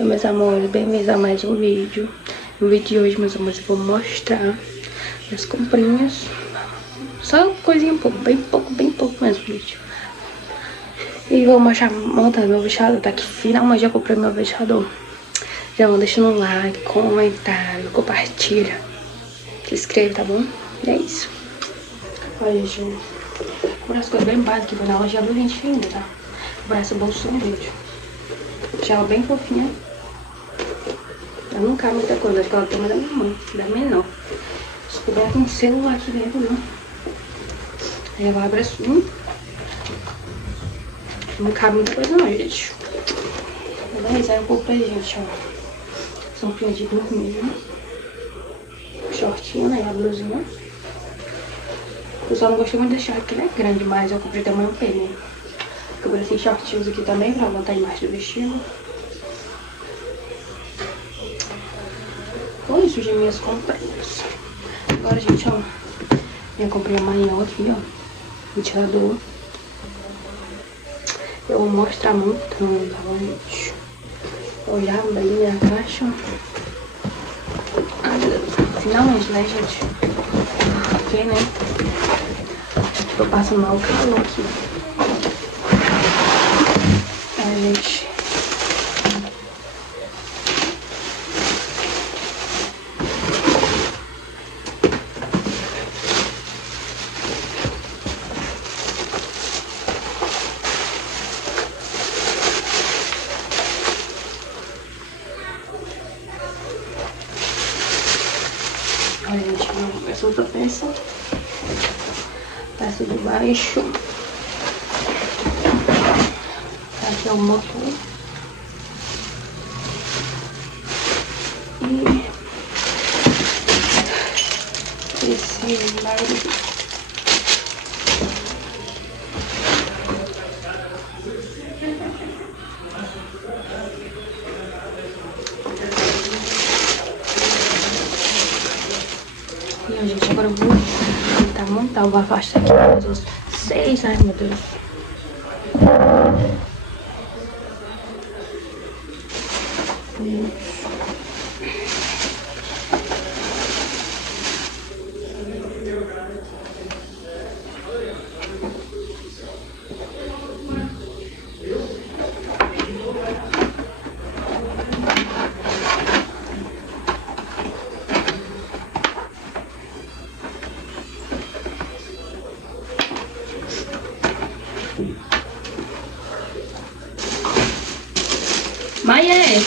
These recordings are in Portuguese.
Oi, meus amores, bem-vindos a mais um vídeo. No vídeo de hoje, meus amores, eu vou mostrar as comprinhas. Só coisinha um pouco, bem pouco mesmo, vídeo. E vou mostrar montando meu ventilador, tá? Que finalmente já comprei meu ventilador. Já vão deixando um like, comentário, compartilha, se inscreve, tá bom? E é isso. Olha, gente, uma das coisas bem básicas que foi na loja do Gente ainda, tá? Comprar essa bolsinha, gente. Achei ela bem fofinha. Ela não cabe muita coisa, acho que ela tem mais da minha mãe, da menor. Se puder com um celular aqui dentro, né? Aí ela abre assim. Não cabe muita coisa não, gente. Mas aí eu comprei, gente, ó. São pinhas de dormir, né? Shortinho, né? E a blusinha. Eu só não gostei muito desse short, porque ele é grande, mas eu comprei tamanho P, né? Comprei esses shortinhos aqui também, pra botar embaixo do vestido. Foi isso de minhas comprinhas. Agora, gente, ó. Eu comprei a maior aqui, ó. Ventilador. Eu vou mostrar montando, tá bom, gente? Olhar bem a caixa. Finalmente, né, gente? Porque, né? Tô passando mal o calor aqui. Gente. Olha, gente, essa outra peça. Peça de baixo. Aqui é o motor. E esse lado. E, gente, agora eu vou tentar montar. Eu vou afastar aqui mais uns 6. Ai, meu Deus. Mãe,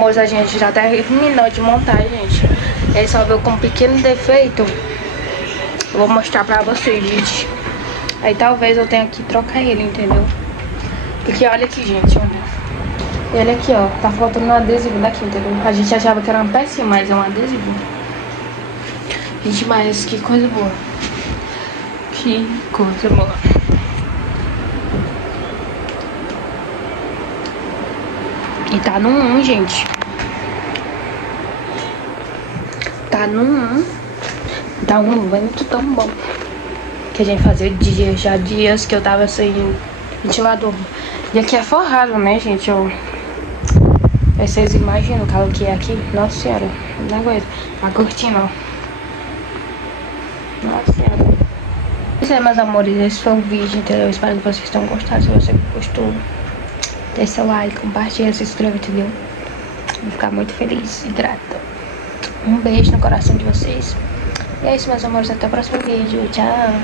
amores, a gente já terminou de montar, gente. Ele só veio com um pequeno defeito. Eu vou mostrar pra vocês, gente. Aí talvez eu tenha que trocar ele, entendeu? Porque olha aqui, gente, olha. Ele aqui, ó, tá faltando um adesivo daqui, entendeu? A gente achava que era uma pecinha, mas é um adesivo. Gente, mas que coisa boa. Que coisa boa. E tá no 1, gente. Tá no 1. Tá um vento tão bom. Que a gente fazia dias que eu tava sem ventilador. E aqui é forrado, né, gente? Aí vocês imaginam o calor que é aqui? Nossa senhora, não aguento. A cortina, ó. Nossa senhora. Isso aí, meus amores, esse foi o vídeo, entendeu? Eu espero que vocês tenham gostado. Se você gostou, deixe seu like, compartilha, se inscreva, entendeu? Vou ficar muito feliz e grata. Um beijo no coração de vocês. E é isso, meus amores. Até o próximo vídeo. Tchau.